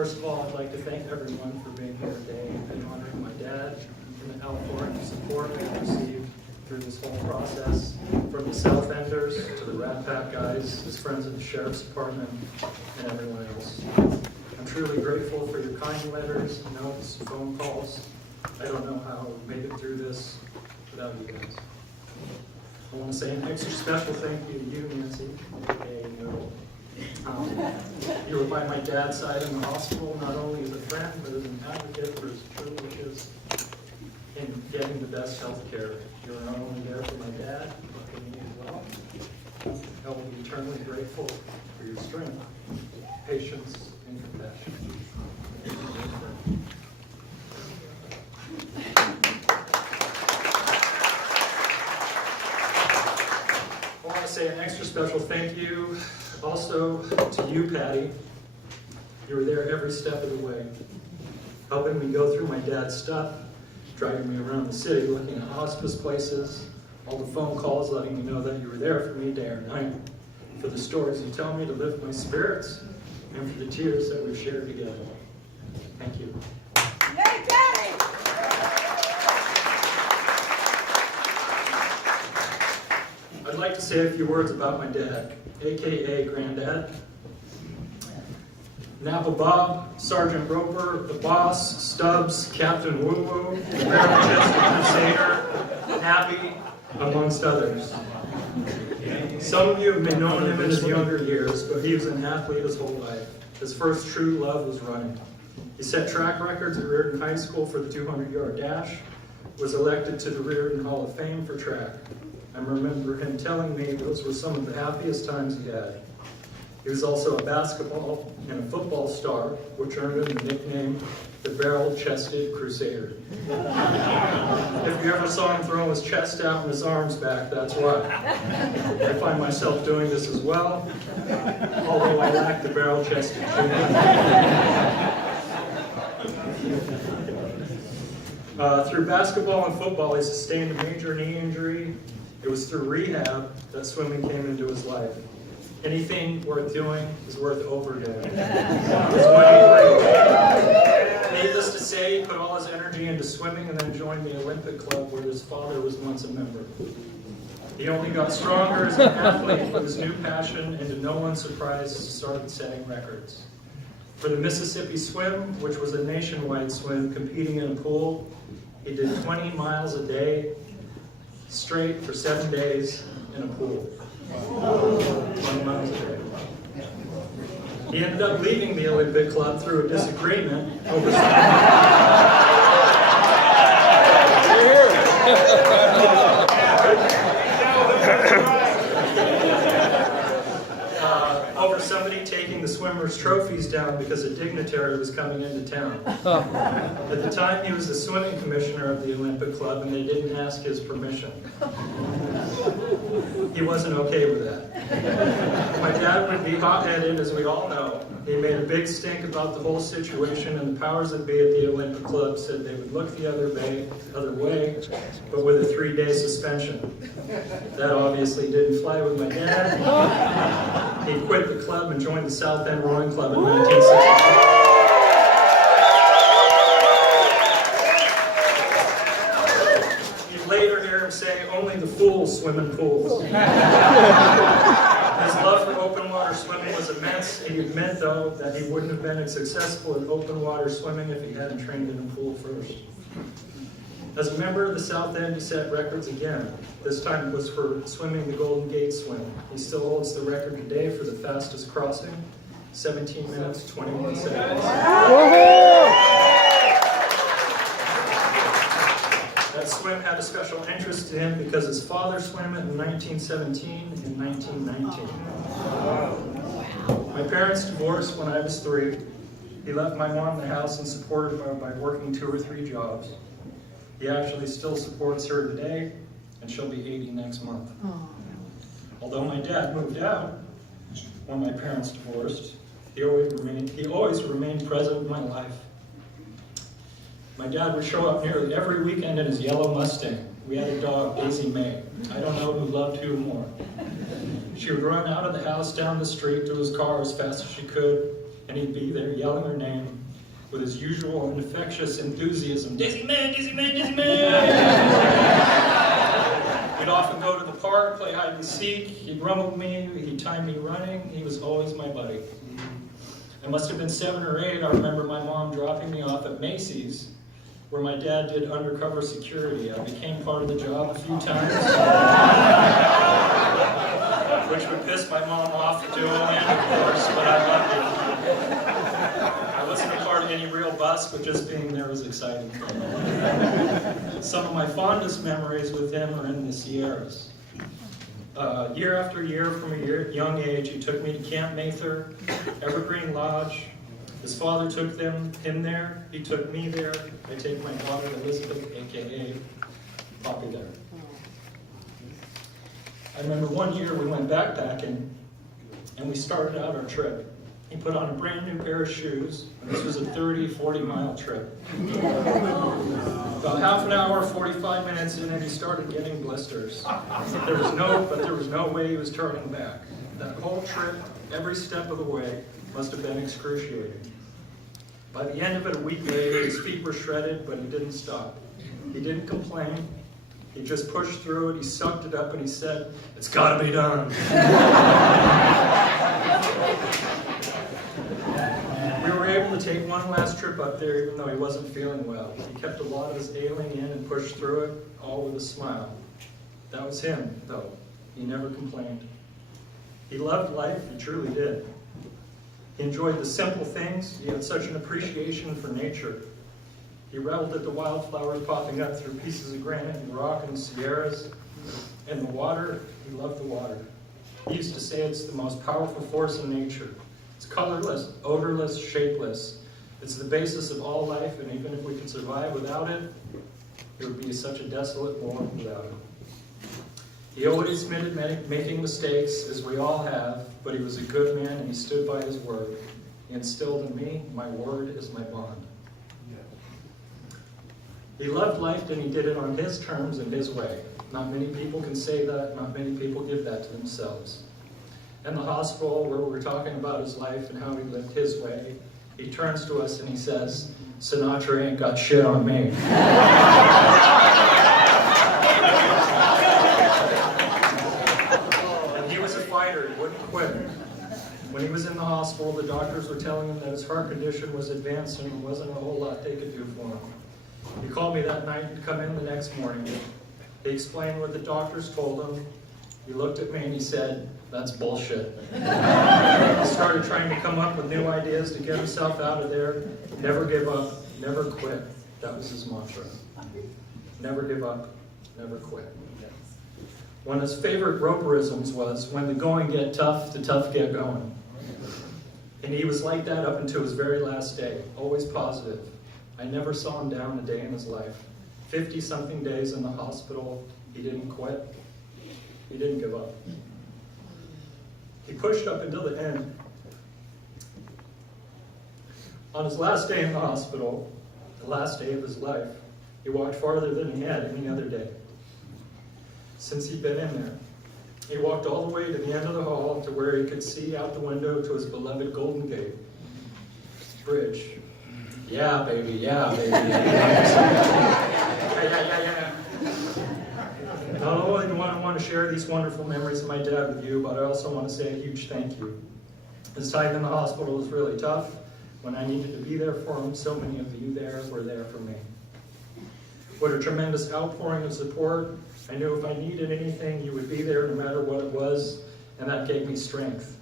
First of all, I'd like to thank everyone for being here today and honoring my dad and the outpouring of support I've received through this whole process, from the South Enders to the Rat Pack guys, his friends at the Sheriff's Department, and everyone else. I'm truly grateful for your kind letters, notes, phone calls. I don't know how we made it through this without you guys. I want to say an extra special thank you to you, Nancy, aka Noodle. You were by my dad's side in the hospital, not only as a friend, but as an advocate for his true wishes in getting the best health care. You were not only there for my dad, but for me as well. I will be eternally grateful for your strength, patience, and compassion. I want to say an extra special thank you also to you, Patty. You were there every step of the way, helping me go through my dad's stuff, driving me around the city, looking at hospice places, all the phone calls letting me know that you were there for me day or night, for the stories you tell me to lift my spirits, and for the tears that we've shared together. Thank you. Yay, Daddy! I'd like to say a few words about my dad, aka Granddad. Napa Bob, Sergeant Roper, the Boss, Stubbs, Captain Woo Woo, Barrel-Chested Crusader, Happy, amongst others. Some of you may have known him in his younger years, but he was an athlete his whole life. His first true love was running. He set track records at Reardon High School for the 200-yard dash, was elected to the Reardon Hall of Fame for track. I remember him telling me those were some of the happiest times he had. He was also a basketball and a football star, which earned him the nickname the Barrel-Chested Crusader. If you ever saw him throw his chest out and his arms back, that's why. I find myself doing this as well, although I lack the barrel-chested through basketball and football, he sustained a major knee injury. It was through rehab that swimming came into his life. Anything worth doing is worth overdoing. Needless to say, he put all his energy into swimming and then joined the Olympic Club where his father was once a member. He only got stronger as an athlete with his new passion, and to no one's surprise, started setting records. For the Mississippi Swim, which was a nationwide swim competing in a pool, he did 20 miles a day, straight for 7 days in a pool. 20 miles a day. He ended up leaving the Olympic Club through a disagreement over somebody taking the swimmers' trophies down because a dignitary was coming into town. At the time, he was the swimming commissioner of the Olympic Club, and they didn't ask his permission. He wasn't okay with that. My dad would be hot-headed, as we all know. He made a big stink about the whole situation, and the powers that be at the Olympic Club said they would look the other way, but with a 3-day suspension. That obviously didn't fly with my dad. He quit the club and joined the South End Rowing Club in 1964. Later hear him say, "Only the fools swim in pools." His love for open water swimming was immense. He admitted, though, that he wouldn't have been as successful in open water swimming if he hadn't trained in a pool first. As a member of the South End, he set records again. This time it was for swimming the Golden Gate Swim. He still holds the record today for the fastest crossing, 17 minutes, 21 seconds. That swim had a special interest to him because his father swam it in 1917 and 1919. My parents divorced when I was 3. He left my mom in the house and supported her by working 2 or 3 jobs. He actually still supports her today, and she'll be 80 next month. Although my dad moved out when my parents divorced, he always remained present in my life. My dad would show up nearly every weekend in his yellow Mustang. We had a dog, Daisy May. I don't know who loved who more. She would run out of the house down the street to his car as fast as she could, and he'd be there yelling her name with his usual infectious enthusiasm, Dizzy man, Dizzy man, Dizzy man! We'd often go to the park, play hide and seek, he'd run with me, he'd time me running, he was always my buddy. I must have been 7 or 8, I remember my mom dropping me off at Macy's, where my dad did undercover security. I became part of the job a few times, which would piss my mom off for doing it, of course, but I loved it. I wasn't a part of any real bus, but just being there was exciting for me. Some of my fondest memories with him are in the Sierras. Year after year, from a young age, he took me to Camp Mather, Evergreen Lodge. His father took him there, he took me there. I take my daughter Elizabeth, aka Poppy, there. I remember one year we went backpacking and we started out our trip. He put on a brand new pair of shoes, and this was a 30-40 mile trip. About half an hour, 45 minutes in, and he started getting blisters. There was no way he was turning back. That whole trip, every step of the way, must have been excruciating. By the end of it, a week later, his feet were shredded, but he didn't stop. He didn't complain. He just pushed through it, he sucked it up, and he said, "It's gotta be done." We were able to take one last trip up there, even though he wasn't feeling well. He kept a lot of his ailing in and pushed through it, all with a smile. That was him, though. He never complained. He loved life, he truly did. He enjoyed the simple things. He had such an appreciation for nature. He reveled at the wildflowers popping up through pieces of granite and rock in the Sierras. And the water, he loved the water. He used to say it's the most powerful force in nature. It's colorless, odorless, shapeless. It's the basis of all life, and even if we could survive without it, it would be such a desolate world without it. He always admitted making mistakes, as we all have, but he was a good man and he stood by his word. He instilled in me, my word is my bond. He loved life and he did it on his terms and his way. Not many people can say that, not many people give that to themselves. In the hospital where we're talking about his life and how he lived his way, he turns to us and he says, "Sinatra ain't got shit on me." Quit. When he was in the hospital, the doctors were telling him that his heart condition was advancing and wasn't a whole lot they could do for him. He called me that night and come in the next morning. He explained what the doctors told him. He looked at me and he said, "That's bullshit." He started trying to come up with new ideas to get himself out of there. Never give up, never quit. That was his mantra. Never give up, never quit. One of his favorite roperisms was, "When the going get tough, the tough get going." And he was like that up until his very last day, always positive. I never saw him down a day in his life. 50-something days in the hospital, he didn't quit. He didn't give up. He pushed up until the end. On his last day in the hospital, the last day of his life, he walked farther than he had any other day since he'd been in there. He walked all the way to the end of the hall to where he could see out the window to his beloved Golden Gate Bridge. Yeah, baby, yeah, baby. Yeah. Not only do I want to share these wonderful memories of my dad with you, but I also want to say a huge thank you. His time in the hospital was really tough. When I needed to be there for him, so many of you there were there for me. What a tremendous outpouring of support. I knew if I needed anything, you would be there no matter what it was, and that gave me strength.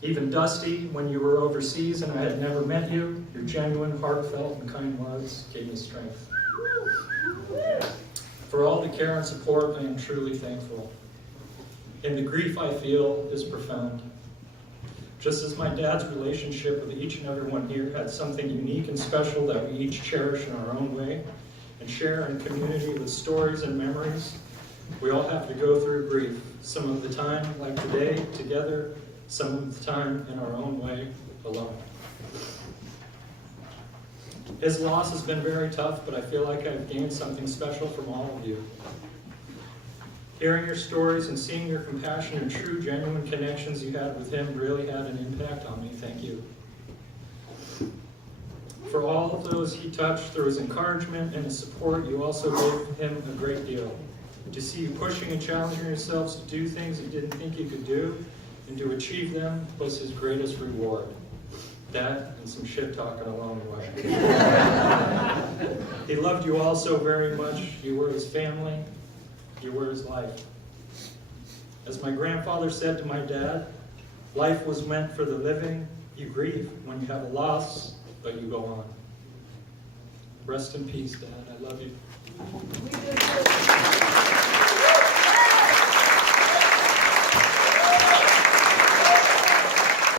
Even Dusty, when you were overseas and I had never met you, your genuine, heartfelt, and kind words gave me strength. For all the care and support, I am truly thankful. And the grief I feel is profound. Just as my dad's relationship with each and every one here had something unique and special that we each cherish in our own way, and share in community with stories and memories, we all have to go through grief, some of the time, like today, together, some of the time in our own way, alone. His loss has been very tough, but I feel like I've gained something special from all of you. Hearing your stories and seeing your compassion and true, genuine connections you had with him really had an impact on me. Thank you. those he touched, through his encouragement and his support, you also gave him a great deal. To see you pushing and challenging yourselves to do things you didn't think you could do, and to achieve them was his greatest reward. That and some shit talking along the way. He loved you all so very much. You were his family. You were his life. As my grandfather said to my dad, life was meant for the living. You grieve when you have a loss, but you go on. Rest in peace, Dad. I love you. We do too.